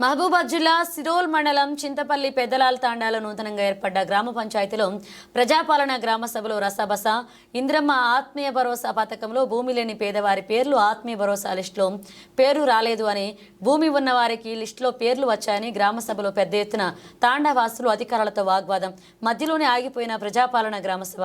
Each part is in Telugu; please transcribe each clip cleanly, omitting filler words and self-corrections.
మహబూబాద్ జిల్లా సిరోల్ మండలం చింతపల్లి పెద్దలాల్ తాండాలో నూతనంగా ఏర్పడ్డ గ్రామ పంచాయతీలో ప్రజాపాలన గ్రామ సభలో రసబస ఇంద్రమ్మ ఆత్మీయ భరోసా పథకంలో భూమి లేని పేదవారి పేర్లు ఆత్మీయ భరోసా లిస్టులో పేరు రాలేదు అని, భూమి ఉన్న వారికి లిస్టులో పేర్లు వచ్చాయని గ్రామ సభలో పెద్ద ఎత్తున తాండావాసులు అధికారులతో వాగ్వాదం మధ్యలోనే ఆగిపోయిన ప్రజాపాలన గ్రామ సభ.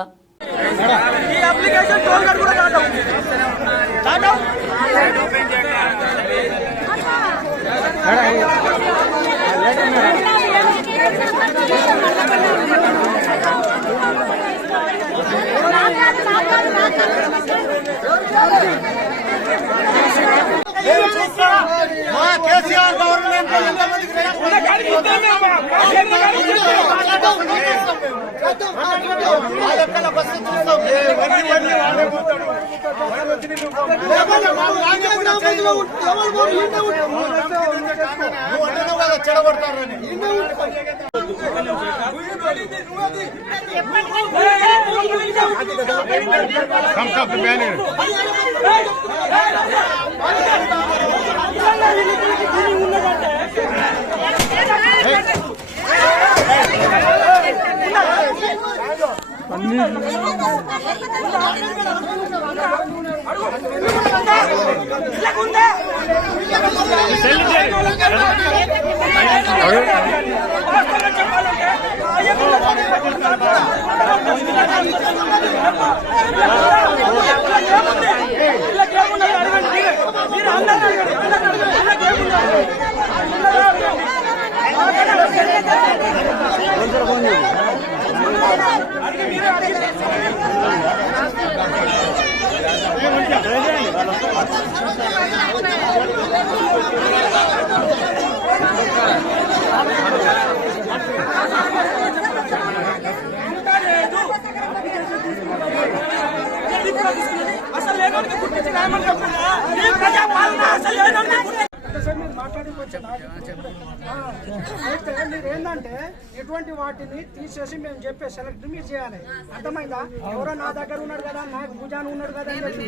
అయితే మీరు ఏంటంటే ఇటువంటి వాటిని తీసేసి మేము చెప్పే సెలెక్ట్ మీరు చేయాలి. అర్థమైందా? ఎవరో నా దగ్గర ఉన్నాడు కదా, నాకు భుజాన ఉన్నాడు కదా అని చెప్పి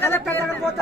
కలెక్టర్ దగ్గర పోతే